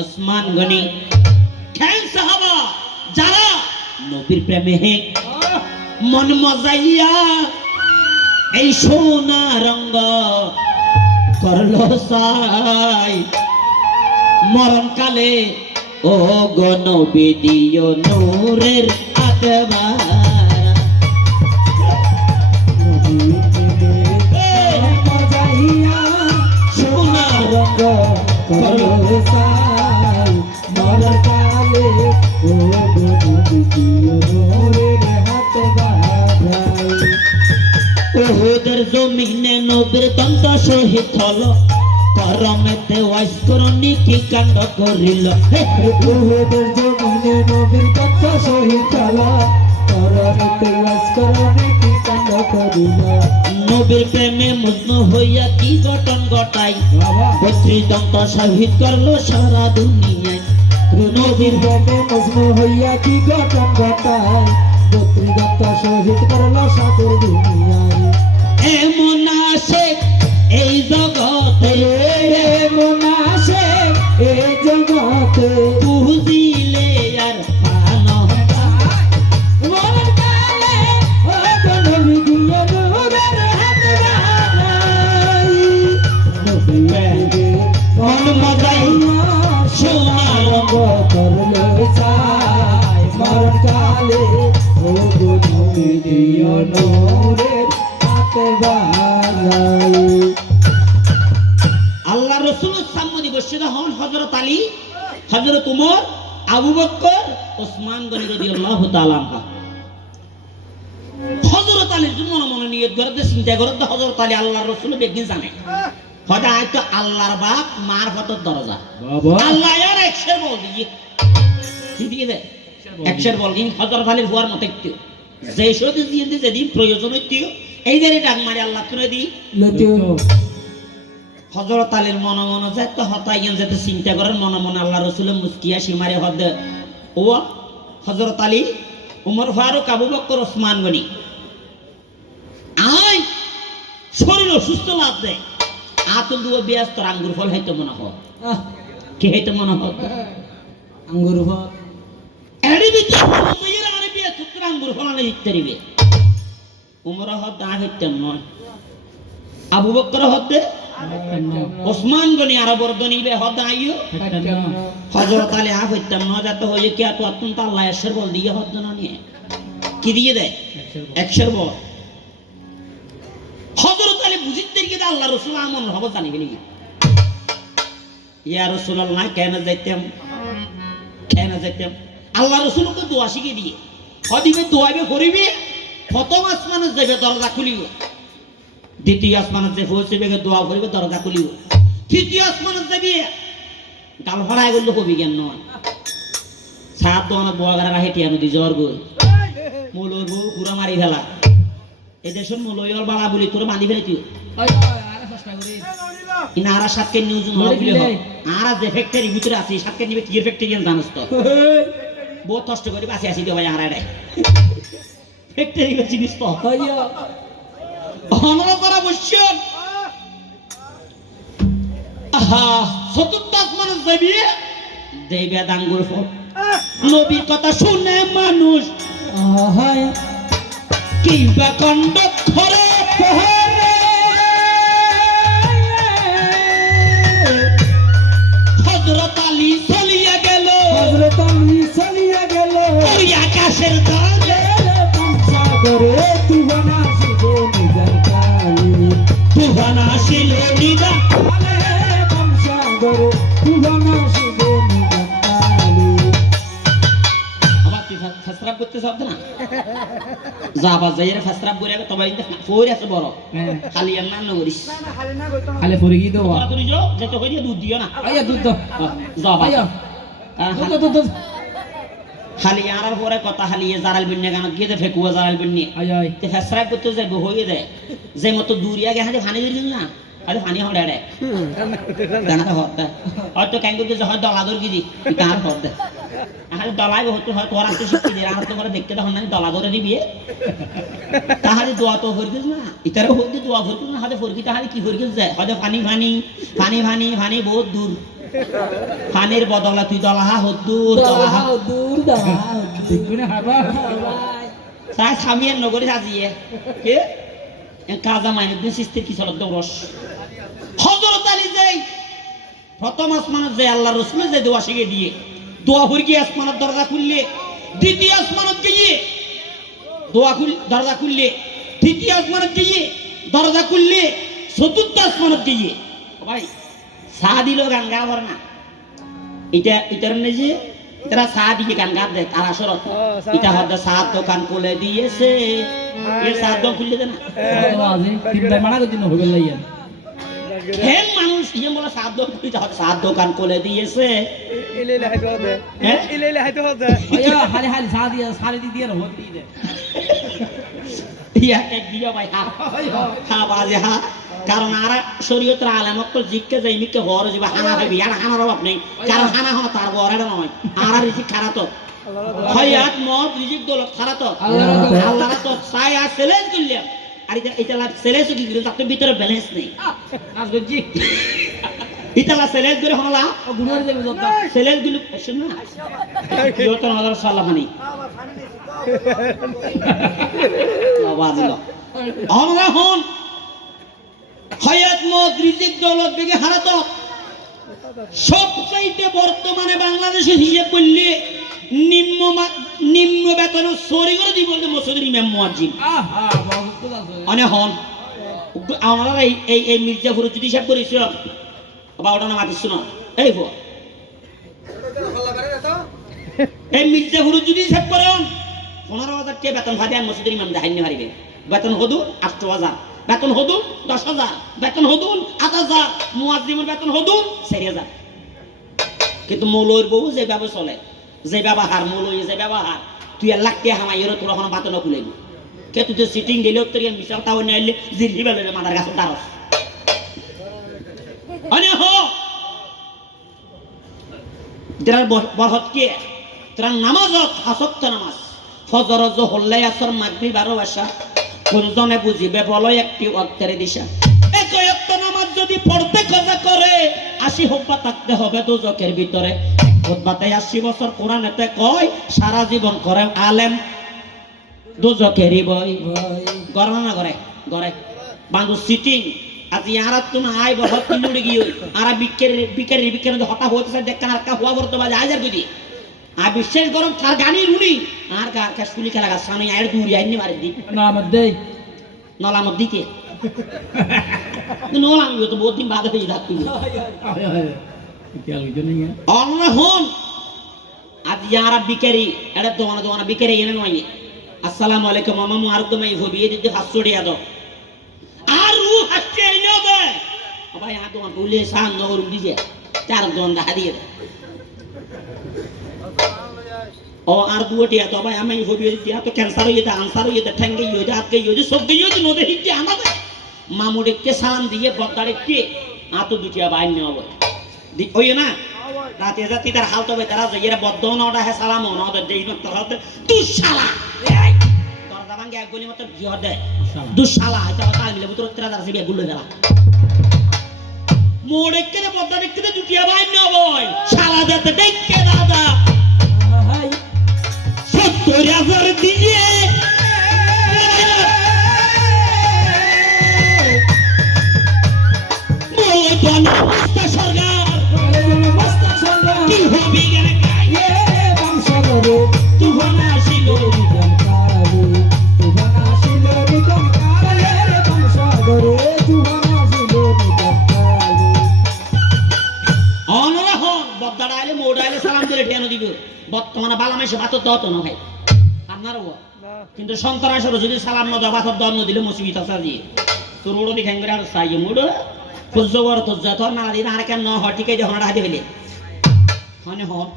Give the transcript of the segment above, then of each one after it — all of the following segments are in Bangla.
ওসমান গনি খেল সাহাবা যারা নবীর প্রেমে মন মজাইয়া এই সোনা রঙ্গ করলো সাই মরণকালে ও গো নবী দিও নূরের আতবার সোনা রঙ্গ করলো সাই মরণকালে ও গো নবী দিও নূরের আতবার ওহুদের জমিনে নবীর দন্ত শহীদ হলো করমেতে ওয়াইস করনি কি কাণ্ড করিল ওহুদের জমিনে নবীর দন্ত শহীদ হলো করমেতে ওয়াইস করনি কি কাণ্ড করিল নবীর প্রেমে মজনু হইয়া কি ঘটন ঘটাই বত্রি দন্ত শহীদ করলো সারা দুনিয়ায় নবীর প্রেমে মজনু হইয়া কি ঘটন ঘটাই বত্রি দন্ত শহীদ করলো সারা দুনিয়ায় এমন আসে এই জগতে এমন আসে এই জগতে বুঝিলে আর পানো মরণকালে ও গো নবী দিও নূরের আতবার নবী মন মজাইয়া সোনা রঙ্গ করলো সাই মরণকালে ও গো নবী দিও নূরের আতবার আল্লাহ রসুলের সামনে বসে হন হযরত আলী, হযরত উমর, আবু বকর, ওসমান গনি রাদিয়াল্লাহু তাআলা আনহু। হযরত আলীর জন্য মনে নিয়ত করে চিন্তা করে হযরত আলী আল্লাহর রাসূল বেগিন জানে হয়তো হয়তো আল্লাহর বাপ মার ফতর দরজা আল্লাহ আর একশের বল দিয়ে কি দিয়ে দেয় একশের বল দিন হযরত আলীর হওয়ার মতো একটু যে সত্যি দিয়ে যেদিন প্রয়োজন হইতো এই যে ডাক মারি আল্লাহ করে দিই হযরত আলীর মনে মনে যায় তো হতাইয়েন যেতে চিন্তা করেন মনে মনে আল্লাহ রসুলের মুস্কিয়া সীমারে হদ ও হযরত আলী, উমর ফারুক, আবু বকর, ওসমান গনি আই শরীর অসুস্থ লাভ দেয় আতুল দুও ব্যস্ত আঙ্গুর ফল হইতে মনে হয় কি হইতে মনে হয় আঙ্গুর ফল এড়ি ভিতরে মেয়েরা আরে ব্যস্ত আঙ্গুর ফল আনে দিতে দিবে উমর হদ দা হইতে নয় আবু বকর হদ ওসমান গনি আরবর গনিবে হদাইও হযরত আলী আ হইতাম না যাতে হইলে কি এত অত্যন্ত আল্লাহ এর বল দিয়ে হদ না নিয়ে কি দিয়ে দেয় একশের বল হযরত আলী বুঝিতে গিয়ে আল্লাহ রাসূল আমন হব জানি গেলি ইয়া রাসূলুল্লাহ কেন যাইতাম আল্লাহ রাসূলকে দোয়া শিখে দিয়ে হদিবে দোয়াবে করিবে প্রথম আসমানে যাবে দরজা খুলিব দ্বিতীয় আসমানে যে পৌঁছবে দোয়া করিবে দরজা খুলিব তৃতীয় আসমানে যাবি গাল ফাড়াই গেল কবি জ্ঞান নয় সাত দোয়ানা দোয়া করার হেঁটিয়া নদী জ্বর গই মৌলর বউ পুরা মারি ফেলা এই দেশের মৌলর বালা বলি তোর বাঁধি ফেলে তুই ইনা আরা সাতকে নিউজ আর যে ফ্যাক্টরি ভিতরে আছে সাতকে নিবে কি ফ্যাক্টরি জানাস তো বহুত কষ্ট করে বাঁচি আসি ভাই আর ফ্যাক্টরি জিনিস তো আমরা তারা বসছেন চতুর্থ আসমানে যাবি দেবে ডাঙ্গুর ফল নবীর কথা শুনে মানুষ কিংবা কণ্ড খরে হযরত আলী চলিয়া গেল ওই আকাশের দ্বারে সাগরে তুফানা শিবে নিজার কালি তুফানা শিলে নিবা সাগরে তুফানা শিবে নিজার কালি আবার তুই ফাসরাব করতে শব্দ না যাবা যাইরে ফাসরাব করে তবে ইনতে ফোর আছে বড় খালি আর না করিস খালি পড়ে গিয়ে দাও তুই যাও যেতে হইলে দুধ দিও না আইয়া দুধ দাও যাবা আইয়া দুধ খালি আর পরে কথা খালি জারাল বিন্নে গান গিয়ে দে ফেকুয়া জারাল বিন্নে আইয়া তে ফাসরাব করতে যাইব হইয়ে দে যে মতো দূরিয়া গে হাতে পানি দিল না আরে পানি হড়ে রে দানা হতে হয়তো কেন করতে হয় দলাদর কি দি কার হতে আরে দলাই হতে হয় তোর আসতে শিখতে দে আর তোমার দেখতে তখন না দলাদরে দিবি তাহলে দোয়া তো করবিস না ইতারে হইতে দোয়া করবিস না হাতে ফরকি তাহলে কি করবিস যায় হয়তো পানি বহুত দূর পানির বদলে তুই দলাহা হদ্দুর দলাহা দূর দাঁড়া দেখুন হাবা তাই সামিয়ার নগরী সাজিয়ে কে কাজা মাইনুদ্দিন সিস্তির কি চলত দৌরস হযরত আলী যেই প্রথম আসমানের যে আল্লাহ রসুলের যে দোয়া শিখে দিয়ে দোয়া হয়ে গিয়ে আসমানের দরজা খুললে দ্বিতীয় আসমানত গিয়ে দরজা খুললে তৃতীয় আসমানত গিয়ে দরজা খুললে চতুর্থ আসমানত গিয়ে ভাই চা দিল গান গাওয়ার না এটার যে তারা চা দিয়ে গান গাত দেয় তার আসরত এটা হয়তো চা দোকান খুলে দিয়েছে এ চা দোকান খুললে দে না আজি তিনটা মানা করে দিন হয়ে গেল ইয়া হেন মানুষ ইয়ে বলে চা দোকান খুলে চা দোকান খুলে দিয়েছে ইলেলে হাইতো হদে হ্যাঁ? ইলেলে হাইতো হদে আয়া হালি হালি সা দিয়া সারি দিয়ে রহ দিয়ে দে ইয়া এক দিয়া ভাই হা বাজে হা কারণ আরা শরীয়তের আলামত তো জিজ্ঞে যাই মিকে হর যাবে হানা হবে আর হানার অভাব নেই কারণ হানা হন তার বড় নয় আরা রিজিক খারাপ তো হায়াত মত রিজিক দৌলত খারাপ তো আল্লাহ তো চাই আর সেলেস করলাম আর এটা লাভ সেলেস কি দিল তার ভিতরে ব্যালেন্স নেই কাজ করছি এটা লা সেলেস করে হলা ও গুড়ার দেবে যত সেলেস গুলো শুন না ইয়ত নজর সাল্লাহ মানি আওয়াজ লো আমরা হন হায়াত মত রিজিক দৌলত বেগে হারাত সবচাইতে বর্তমানে বাংলাদেশের হিসেব করলে নিম্ন বেতন সরি করে দিব যে মসজিদের ইমাম মুয়াজ্জিন আহা বহুত তো আছে মানে হন আমরা এই মির্জাপুর যদি হিসাব করেছিল বা ওটা না মাতিস না এই গো এই মির্জাপুর যদি হিসাব করেন 15,000 টাকা বেতন ভাতে আর মসজিদের ইমাম দেখাইনি পারিবে বেতন হদু 8,000 বেতন হদুন 10,000 বেতন হদুন 8,000 মুয়াজ্জিমের বেতন হদুন 4,000 কিন্তু মৌলর বউ যে ভাবে চলে যে ব্যবহার মৌলই যে ব্যবহার তুই 1 লাখ টাকা হামাই এর তোর এখন বাতন খুলেনি কে তুই তো সিটিং গেলে তোর মিশাল তাও নাইলে জিরহি বেলে মাদার গাছ দারস আনে হো তোর বরহত কে তোর নামাজত আসক্ত নামাজ ফজর জোহর আসর মাগরিব আর এশা কোনজনে বুঝিবে বলো একটি ওয়াক্তের দিশা এক ওয়াক্ত নামাজ যদি পড়তে খোঁজা করে 80 হুব্বা থাকতে হবে দোজখের ভিতরে খুতবাতে 80 বছর কোরআনেতে কয় সারা জীবন করে আলেম দোজখেরই বই গরম না করে গরে বান্দু সিটিং আজি আরা তুমি আই বহুত কিলুড়ে গিয়ে আরা বিকের হতা হতে দেখকান আর কা হওয়া বর্ত বাজে আজার কই দি আর বিশেষ গরম তার গানি রুনি আর কার কাশুলি খেলা গা সামনে আয়ের দূর আইনি মারি দি না মধ্যে নলামত দিকে নলাম তো বহুত দিন বাদে হয়ে থাকবি আয় আয় কি আর হইতো না আল্লাহ হন আজ ইয়ারা বিকারি এটা দোয়ানা বিকারি এনে নয় আসসালামু আলাইকুম মামা মু আর তো মাই হবিয়ে দিতে 500 টাকা দাও আর রু হাসছে এনে দে ভাই আ দোয়ান বলে সান নগর দিছে চার দোয়ান দেখা দিয়ে দে ও আর দুটি তো ভাই আমি হবিয়ে দিতে তো ক্যান্সার হইতে আনসার হইতে ঠ্যাঙ্গে হইতে আটকে হইতে সব দিয়ে হইতে নদে হিতে আমাদের মামুডকে সালাম দিয়ে বদারে কে আ তো দুটিয়া বাইন নেওয়া ওই না রাতে যাতি তার হাল তবে তারা যাইরা বদ্ধ নটা হে সালাম নটা দেই না তোর দুশালা এই তোর দাবাং গে গলি মত কি হদে দুশালা এটা কথা মিলে বুতর তেরা দার সিবে গুলো দেলা মোড়ে কেনে বদ্ধ দেখতে দুটিয়া বাইন না বই শালা দতে দেখকে দাদা হাই 70,000 দিয়ে মোয় বানা মস্ত সরকার মস্ত সঙ্গে কি হবি গেলে কাই এ বংশধরে তুহনা ছিল নিগম কালে তুহানা ছিল নিগম কালে বংশধরে তুহানা ছিল নিগম কালে অনরা হন বদ্দাড়া আইলে মোড় আইলে সালাম দিলে ঠেনো দিব বর্তমানে বালামাইছে ভাত দত না ভাই আপনারও কিন্তু সন্ত্রাসের যদি সালাম না দেওয়া ভাত দন্ন দিলে মুসিবত আছে দিয়ে তোর ওড়ো দেখাই করে আর চাই মোড় খুঁজ বড় তো যত না দিন আর কেন হয় ঠিকই যখন হাতে ফেলে হনে হন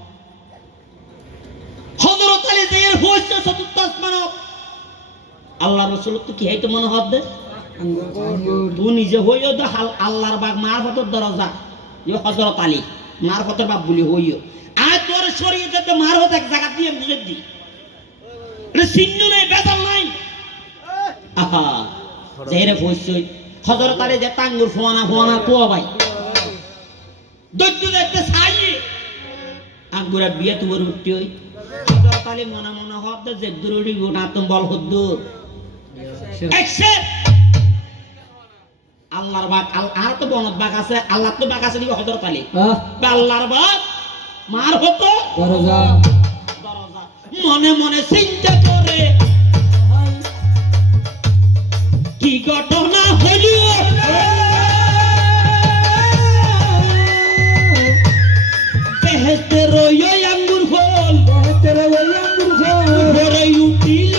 হযরত আলী যের হইছে চতুর্থ আসমান আল্লাহ রাসূল তো কি হইতো মনে হবে তুই নিজে হইও তো আল্লাহর বাগ মারফতের দরজা যে হযরত আলী মারফতের বাপ বলি হইও আর তোর শরীয়তে মারফত এক জায়গা দিয়ে বুঝে দি এটা চিহ্ন নাই বেজাল নাই আহা যেরে হইছে হযরত আলী যে টাঙ্গুর ফোয়ানা তো ভাই দৈত্য দেখতে চাই আঙ্গুরা বিয়ে তোমার উঠতে ওই হযরত আলী মনে মনে হদ যে দূরই গোনা তুম বল হুদ্দুর অ্যাকশন আল্লাহর বাগ আর তো বনত বাগ আছে আল্লাহ তো বাগ আছে দিবে হযরত আলী আল্লাহর বাগ মার হতো দরজা দরজা মনে মনে চিন্তা করে কি ঘটনা হলো বেহেশতের ওই আঙ্গুর ফল তেরে ওই আঙ্গুর ঘরে উঠিল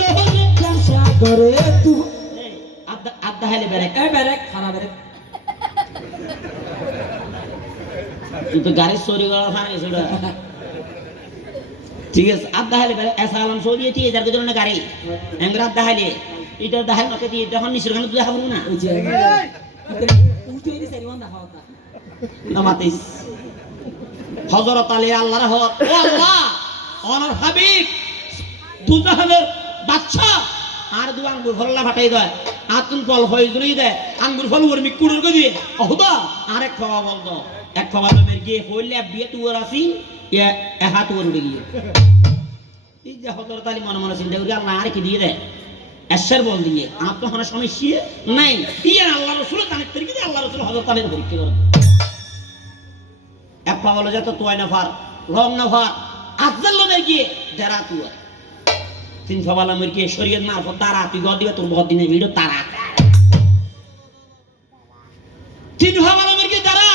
জলসা করে তু আদা হেলে বেরেক এ বেরেক খানা বেরেক কিন্তু গাড়ি চুরি করা ফানে সেটা ঠিক আছে আদা হেলে বেরেক এসালাম সরিয়ে ঠিক যার জন্য গাড়ি এঙ্গরা আদা হেলে এটা দাহাল নকে দিয়ে তখন নিচের গানে তুই দেখাবো না ওই যে উঠে নি সেরিমান দেখা হতা নামাতিস হযরত আলী আল্লাহর হক ও আল্লাহ অনর হাবিব দুজাহানের বাদশা আর দু আঙ্গুর ফললা ফাটাই দেয় আতুন ফল হয়ে জুড়ি দেয় আঙ্গুর ফল ওর মিকুড়ের গো দিয়ে অহুদা আরেক খাওয়া বলতো এক খাওয়া মের গিয়ে হইলে বিয়ে তুয়ার আসি এ হাত ওর উড়ে গিয়ে এই যে হযরত আলী মনে মনে চিন্তা করি আল্লাহ আর কি দিয়ে দেয় এশার বল দিয়ে আপনার কোনো সমস্যা নাই ইয়া আল্লাহ রাসূল জানেন তরিকে দিয়ে আল্লাহ রাসূল হযরত আলীর পরীক্ষা করেন একটা বলে যে তো তোয় নফার রং নফার আফজাল লোমের গিয়ে দেরা তুয়া তিন সবালামের গিয়ে শরীয়ত মারফত তারা তুই গদ দিবে তোর বহুত দিনের ভিডিও তারা তিন সবালামের গিয়ে দেরা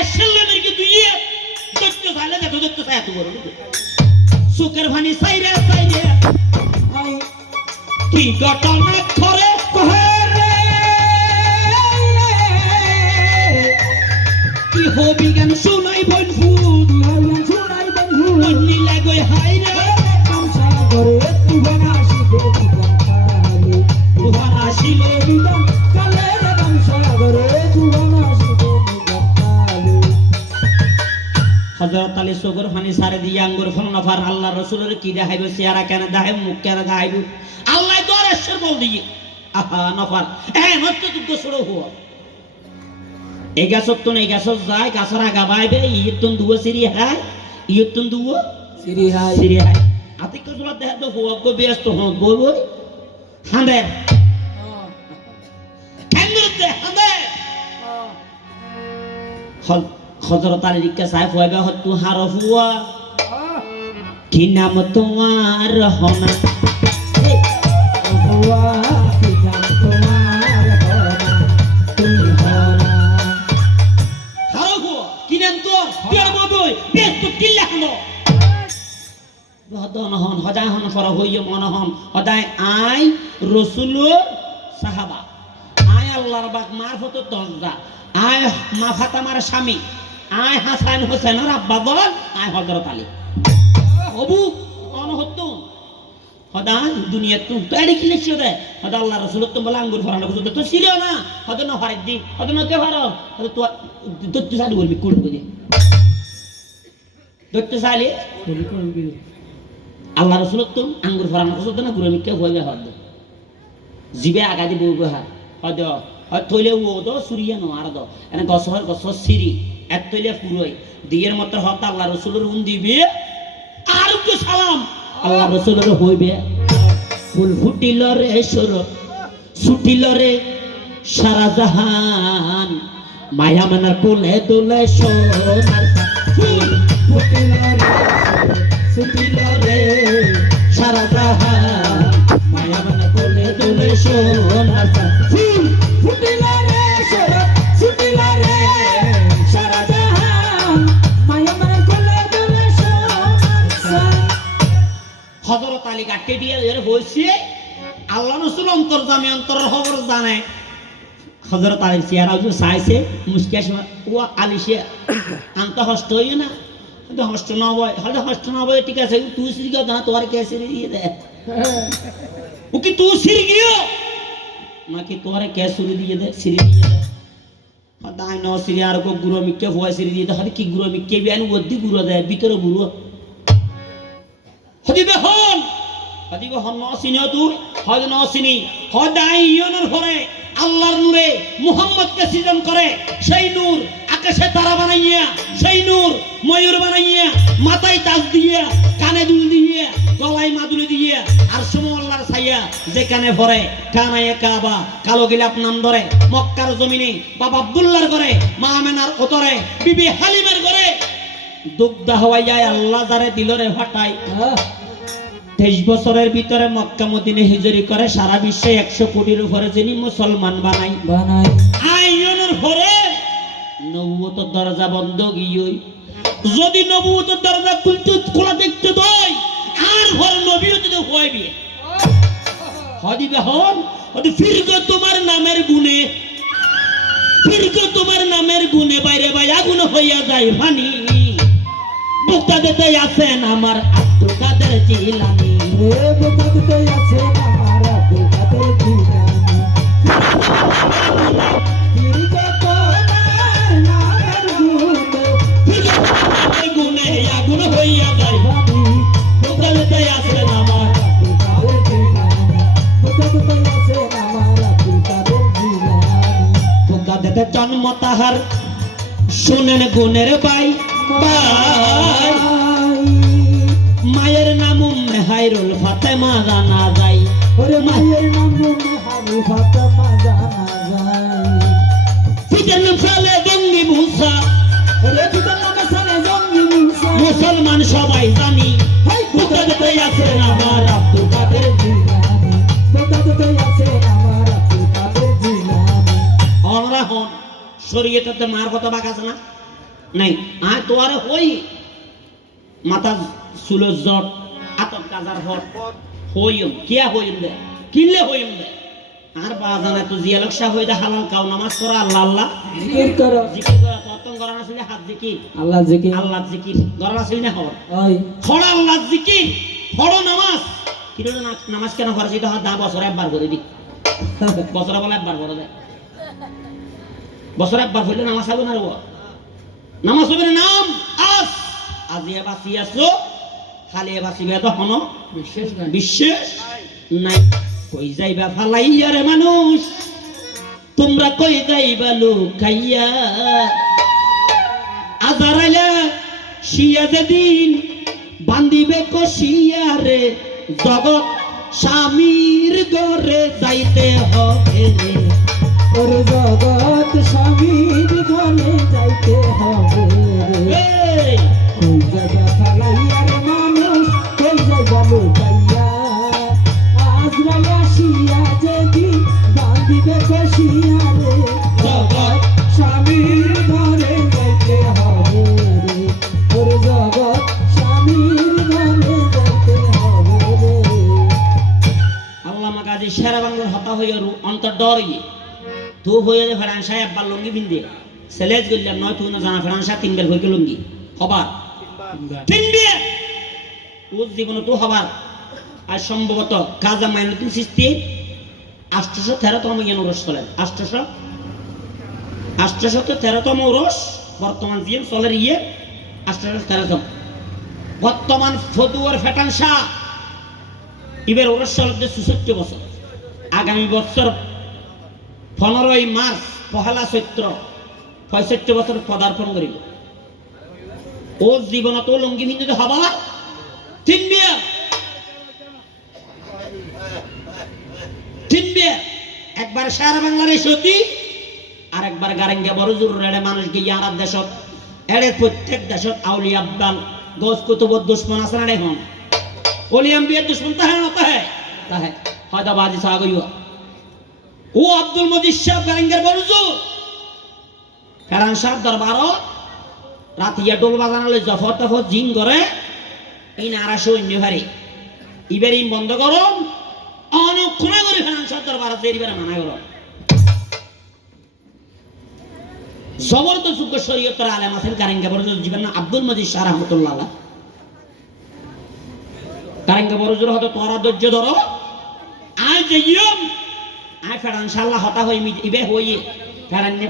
এশার লোমের গিয়ে দুইয়ে দত্ত সাইলে যত দত্ত সাই এত বড় সুকের ভানি সাইরে সাইরে কি ঘটনা করে কহে কি হবি গান শুনাই বন্ধু শুনাই বন্ধু অন্যি লাগই হাই রে জলসা করে তু বানাসি বিধান কালে রুহান আসিল বিধান কালে রে জলসা করে তু বানাসি বিধান কালে হযরত আলী সুগর ফানি সারে দিয়া আঙ্গুর ফল নফার আল্লাহ রাসূলের কি দেখাইব চেহারা কেন দেখাইব মুখ কেন দেখাইব আল্লাহ দরেশ্বর বল দিয়ে আহা নফার মত তুই সরো হওয়া এই গাছত তো এই গাছত যায় গাছের আগা বাইবে ইয়তুন দুয়া সিরি হায় ইয়তুন দুয়া সিরি হাই সিরি হায় আতিক জুলা দেহ তো হওয়া গো ব্যস্ত হন গো গো হাঁদে কেমনতে হাঁদে হযরত আলী রিক্কা সাহেব হইবা হতু হারফুয়া কি নাম তোমার হনা হুয়া কি নাম তোমার হনা তুমি হনা হারফুয়া কি নাম তোর বিয়ার ববই ব্যস্ত কিল্লা হলো বহদন হন হদায় হন ফর হইয় মন হন হদায় আই রাসূল সাহাবা আই আল্লাহর বাগ মারফত দরজা আই মা ফাতেমার স্বামী আই হাসান হোসেনের আব্বা বল আই হযরত আলী হবু অনহত্য হদায় দুনিয়া তু তাড়ি কি লিখছে দে হদা আল্লাহ রাসূল তো বলে আঙ্গুর ফরানো কিছু তো ছিল না হদা না ফারিদ দি হদা না কে ফারো হদা তো তো সাদি বলবি কোন কই দত্ত সালে আল্লাহ রাসূল তো আঙ্গুর ফরানো কিছু তো না গুরু মিকে হইবে হদ জিবে আগাদি বউ হা হদ থইলে ও তো সুরিয়া নো আর দো এনে গছর গছ সিরি এত তৈলে পুরোই দিয়ের মত হত আল্লাহ রাসূলের উন দিবে আর কি সালাম আল্লাহ রাসূলের হইবে ফুল ফুটিল রে সর ছুটিল রে সারা জাহান মায়া মনার কোলে দোলে সোনার ফুল ফুটিল রে ছুটিল রে সারা জাহান মায়া মনার কোলে দোলে সোনার ফুল ফুটিল রে শরৎ ছুটিল রে সারা জাহান মায়া মনে কোলে দোলে সোনার হযরত আলী কাটে দিয়ে এর হইছে আল্লাহ রাসূল অন্তর্জামী অন্তরের খবর জানে হযরত আলী চেহারা যে চাইছে মুস্কিয়া ও আলী সে আন্ত হষ্ট হই না তো হষ্ট না হয় হয়তো হষ্ট না হয় ঠিক আছে তুই সিরি গা না তোর কে সিরি দিয়ে দে ও কি তুই সিরি গিয়ে নাকি তোর কে সিরি দিয়ে দে সিরি দিয়ে দে দাই ন সিরি আর কো গুরু মিকে হওয়া সিরি দিয়ে দে হদি কি গুরু মিকে বিয়ান ওদি গুরু দে ভিতরে গুরু হদিবে হন হদিবে হন ন চিনি তুই হদ ন চিনি হদাই ইয়নের ঘরে আল্লাহর নূরে মুহাম্মদকে সৃজন করে সেই নূর আকাশে তারা বানাইয়া সেই নূর ময়ূর বানাইয়া মাথায় তাজ দিয়া কানে দুল দিয়া গলায় মাদুলি দিয়া আর সুমল্লার ছাইয়া যেখানে ভরে কানায়ে কাবা কালো গিলাপ নাম ধরে মক্কার জমিনে বাবা আব্দুল্লাহর ঘরে মা আমেনার ওতরে বিবি হালিমার ঘরে দুগ্ধ হওয়াইয়া আল্লাহ যারে দিলরে ফাটাই 23 বছরের ভিতরে মক্কা মদিনে হিজরি করে সারা বিশ্বে 100 কোটির উপরে যিনি মুসলমান বানাই আইনের পরে নবুয়তের দরজা বন্ধ গিয়ে যদি নবুয়তের দরজা খুলতে খোলা দেখতে দেয় আর ঘর নবীও যদি হইবে হদিবে হন হদি ফিরগো তোমার নামের গুণে ফিরগো তোমার নামের গুণে বাইরে বাইরে আগুন হইয়া যায় পানি বুকটা দিতে আছেন আমার আব্দুল কাদের জিলানী গুণে আগুন হইয়া যায় বুকটা দিতে আছেন আমার বুকটা দিতে জন্ম তাহার শুনেন গুণের বাই বাই মায়ের নাম উম্মে হায়রুল ফাতেমা জানা যায় মায়ের নাম ফাতেমা জানা যায় পিতার নাম সালে জঙ্গি মুসা পিতার নাম সালে জঙ্গি মুসা মুসলমান সবাই জানি বুকটা দিতে আছেন আমার আব্দুল কাদের জিলানী বুকটা দিতে আছেন আমার আব্দুল কাদের জিলানী আমরা হন শরীয়তে মার কথা বাক আছে না নাই আয় তোয়ারে হই মাথা সুলো জট আতক কাজার হট হইম কিয়া হইম দে কিনলে হইম দে আর বাজানে তো জিয়ালক শাহ হইদা হালাল কাও নামাজ পড়া আল্লাহ আল্লাহ জিকির করো জিকির করা ততন করা না ছিল হাত জিকির আল্লাহ জিকির আল্লাহ জিকির করা ছিল না হর ওই খড়া আল্লাহ জিকির খড় নামাজ কিরো নামাজ কেন করে সেটা দা বছরে একবার করে দি বছরে বলে একবার করে দে বছরে একবার হইলে নামাজ হবে না রে নামাজ হবে না নাম আস আজিয়া বাসি আছো খালি বাসিবে তো হন বিশেষ না বিশেষ নাই কই যাইবা ফালাইয়া রে মানুষ তোমরা কই যাইবা লুকাইয়া আজারাইলা শিয়া যেদিন বান্দিবে কষিয়া রে জগৎ স্বামীর ঘরে যাইতে হবে রে ওর জগৎ স্বামীর ঘরে যাইতে হবে রে এই, কই জায়গা ফালাইয়ার মানুষ কই জায়গা লুকাইয়া আজরাইল আসিয়া যেদিন বাঁধিবে কষিয়া রে জগৎ স্বামীর ঘরে যাইতে হবে রে ওর জগৎ স্বামীর ঘরে যাইতে হবে রে আল্লামা গাজী শেরা বাংলার হতা হইয়া অন্তর ডর গিয়ে তু হয়ে যে ফেরান সাহেব একবার লুঙ্গি বিন্দে সেলেজ গেলাম নয় তুই না জানা ফেরান সাহেব 3 বার হইকে লুঙ্গি হবার 3 বার ও জীবনে তো হবার আর সম্ভবত কাজা মাইনুদ্দিন সিস্তি 813তম জ্ঞান উরস চলেন 813তম উরস বর্তমান জিএম চলের 813তম বর্তমান ফতুয়ার ফেটান শাহ এবার উরস চলতে 64 বছর আগামী বছর 15ই মার্চ পহেলা চৈত্র 65 বছর পদার্পণ করিব ও জীবনত লঙ্গি ভিন্দিতে হবা 3 বিয়ার একবার সারা বাংলার সতী আর একবার গারেঙ্গা বড় জোর রেড়ে মানুষ গিয়ে আর দেশত এড়ে প্রত্যেক দেশত আউলিয়া আব্দাল গোস কুতুব দুশ্মন আছে না এখন ওলিয়াম বিয়ের দুশ্মন তাহে না তাহে হয়তো বাজি সাহা গইও ও আব্দুল মজিদ সাহেব গারেঙ্গার বড় জোর ফেরান সাহেব দরবারত রাতিয়া ডোল বাজানালে জফর তফর জিন করে এই নারাশো অন্য ভারে ইবের ইম বন্ধ করো অনক্ষণে করে ফেরান সাহেব দরবারত এরিবার মানা করো জবরদস্ত শরীয়তের আলেম আছেন গারেঙ্গা বড় জোর জীবন আব্দুল মজিদ শাহ রহমতুল্লাহ আলাইহি গারেঙ্গা বড় জোর হতো তোরা ধৈর্য ধরো আয় যাইম আয় ফেরান শাল্লাহ হতা হই ইবে হই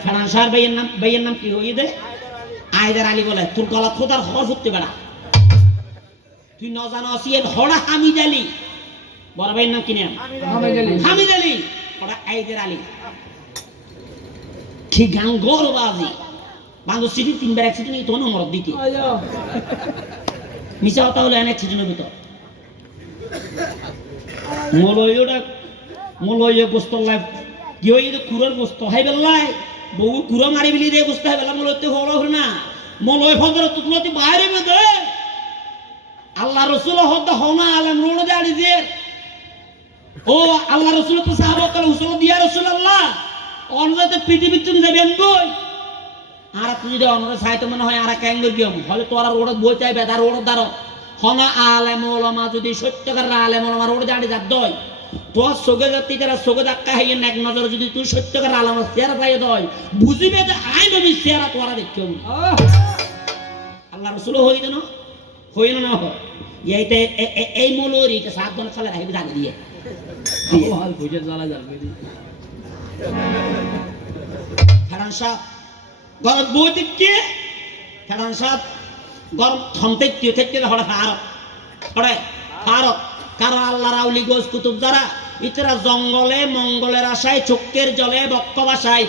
ফেরান শাহ ভাইয়ের নাম কি হই দে আয়দার আলী বলে তোর গলা খোদার হর ফুটতে বেড়া তুই ন জানো আসিয়ে হড়া হামিদ আলী বড় ভাইয়ের নাম কি নাম হামিদ আলী ওরা আয়দার আলী কি গাঙ্গর বাজি বাংলা সিটি 3বার অ্যাক্সিডেন্ট এই তো নম্বর দিকে আয়া মিশা কথা হলো এনে অ্যাক্সিডেন্টের ভিতর মলয় গোস্ত লাইফ কি হই এটা কুরোর গোস্ত হাই বেলাই বউ কুরো মারি বিলি দিয়ে গোস্ত হাই বেলা মলয়তে হলো না মলয় ফজর তুলতে বাইরে বেদে আল্লাহ রাসূল হদ হনা আলম রোড দাঁড়ি দিয়ে ও আল্লাহ রাসূল তো সাহাবা কাল হুসুল দিয়া রাসূলুল্লাহ অনজাতে পৃথিবী তুমি যাবেন কই আর তুই যদি অনরে সাইতে মনে হয় আর ক্যাঙ্গর গিয়ম হলে তোরা রোড বই চাইবে তার রোড দাঁড়ো হনা আলেম ওলামা যদি সত্যকার আলেম ওলামা রোড দাঁড়ি যাক দই তোর সোগে যাত্রী যারা সোগে ধাক্কা হাইয়ে এক নজর যদি তুই সত্যকার আলামা চেহারা পাইয়ে দই বুঝিবে যে আই নবী চেহারা তোরা দেখছো আল্লাহ রাসূল হই দেন হই না হয় এইতে এই মৌলরি কে সাত জন চলে রাখবে জানি দিয়ে হাল বুঝে জ্বালা যাবে ফেরান সাহ গরম বই দিকে ফেরান সাহ গরম থমতে থেকে হড়ে ফারত কারণ আল্লাহ রাউলি গোস কুতুব যারা ইতরা জঙ্গলে মঙ্গলের আশায় চোখের জলে বক্ষ ভাষায়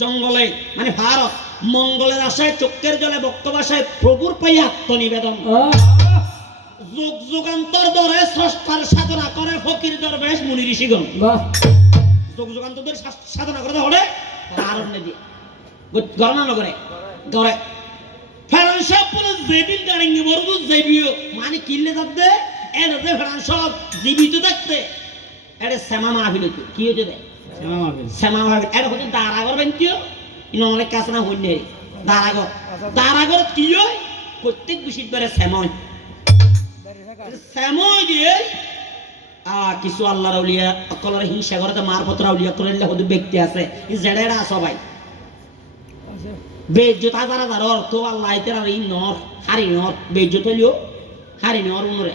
জঙ্গলে মানে ভারত মঙ্গলের আশায় চোখের জলে বক্ষ ভাষায় প্রভুর পাই আত্মনিবেদন যুগ যুগান্তর ধরে স্রষ্টার সাধনা করে ফকির দরবেশ মুনি ঋষিগণ বাহ যুগ যুগান্তর ধরে সাধনা করে হড়ে আরণ্যে দিয়ে গণনা নগরে গড়ে ফেরান সব পুরো যেদিন গাড়ি বড় যাইবিও মানে কিনলে যাবে এনে ফেরান সব জীবিত থাকতে এটা শ্যামা মাহফিল হইতো কি হইতে দেয় শ্যামা মাহফিল এটা হচ্ছে দারাগর বেঞ্চিও ইন অনেক কাছে না হইলে দারাগর কি হয় প্রত্যেক বিশুদ্ধবারে শ্যাময় শ্যাময় দিয়ে কিছু আল্লাহর আউলিয়া অকলের হিংসা করে মারপত্র আউলিয়া করে হয়তো ব্যক্তি আছে জেডেরা সবাই বেজ্জতা যারা যারা অর্থ আল্লাহ তেরা এই নর হারি নর বেজ্জত হইলেও হারি নর উনরে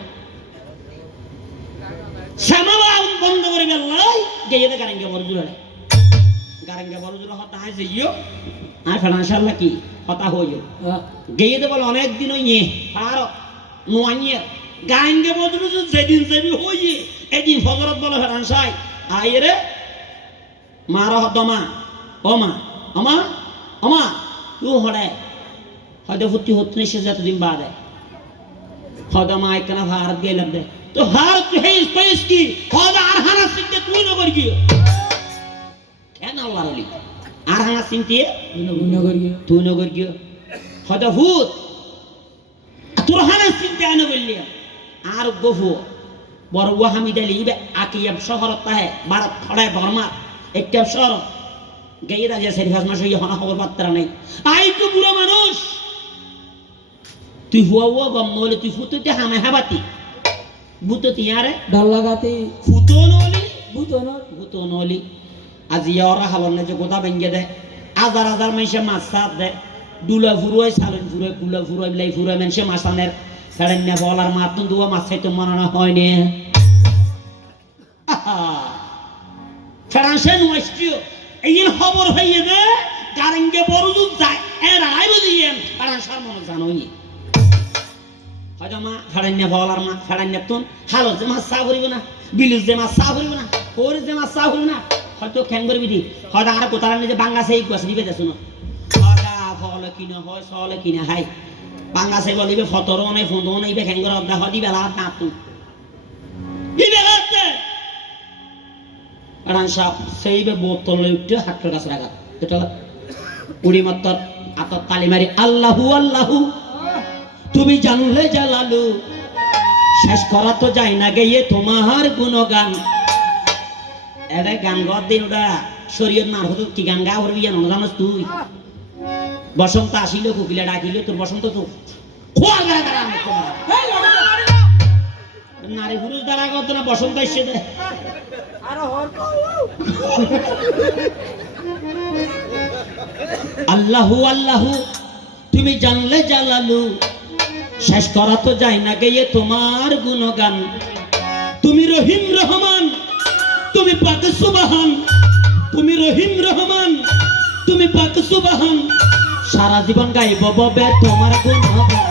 শ্যামাবা বন্ধ করে বেল্লাই গেয়ে দে গারেঙ্গে বড় জোরে হতা হয় যেইও আর ফাইনান্সিয়াল কি হতা হইও গেয়ে দে বলে অনেক দিন হইয়ে আর নোয়াইয়ে গারেঙ্গে বড় জোরে যেদিন যাবি হইয়ে এদিন ফজরত বলে ফাইনান্সাই আইরে মার হদমা ওমা আমা আমা তুই হড়ে হয়তো ফুটি হতে সে যতদিন বাদে হয়তো মা একখানা ভারত গেলাম দে তো ভারত হেস পেস কি হয়তো আর হানা সিংতে তুই নগর গিয়ে কেন আল্লাহর ওলি আর হানা সিংতে তুই নগর গিয়ে হয়তো ভূত তোর হানা সিংতে আনো বললি আর গফু বড় হামিদ আলী আকিয়াব শহরত তাহে ভারত খড়ায় বর্মা একটা শহর গেয়ে রাজা সেরিফাস মাস হইয়া হনা খবর পাত্রা নেই আই তো বুড়ো মানুষ তুই হুয়া গম নলে তুই ফুতুতে হামে হাবাতি বুতো তিয়ারে ডাল লাগাতে ফুতো নলি বুতো নলি আজি ওরা হালন যে গোদা ভেঙ্গে দে হাজার হাজার মাইসে মাছ সাপ দে দুলা ফুরোয় সালন ফুরোয় কুলা ফুরোয় বিলাই ফুরোয় মানুষে মাছানের ফেরেন না বলার মাতন দুয়া মাছ খাইতে মনে হয় নে ফেরানসে নয়স্টিও এই খবর হইয়ে দে গারেঙ্গে বড় দুধ যায় এর আই বুঝিয়েন ফেরানসার মনে জানোই হয়তো মা ফেরান্না বলার মা ফেরান্না তুন হালত যে মাছ চা করিব না বিলুজ যে মাছ চা করিব না ওর যে মাছ চা করিব না হয়তো খ্যাং করবি দি হয়তো আর কোথার নিজে বাঙ্গা সেই গাছ দিবে দেখুন হয়তো ফলে কিনে হয় সলে কিনে হাই বাঙ্গা সেই বলিবে ফতরও নেই ফুঁদও নেই খ্যাং করে অর্ধা হয় দিবে লাভ না তুন দিবে লাগছে সাপ সেইবে বোতলে উঠে হাতের কাছে রাখা এটা উড়ি মাত্র আতর তালি মারি আল্লাহু আল্লাহু তুমি জানলে জালালু শেষ করা তো যায় না গেয়ে তোমার গুণগান এটা গান গর দিন ওটা শরীয়ত না হতো কি গান গা হরবি জানো জানোস তুই বসন্ত আসিল কোকিলা ডাকিল তোর বসন্ত তো খোয়ার গায়ে দাঁড়া নারী পুরুষ দ্বারা করতো না বসন্ত এসে দেয় আল্লাহু আল্লাহু তুমি জানলে জালালু শেষ করা তো যায় না গেয়ে তোমার গুণগান তুমি রহিম রহমান তুমি পাক সুবহান তুমি রহিম রহমান তুমি পাক সুবহান সারা জীবন গাইব ববে তোমার গুণগান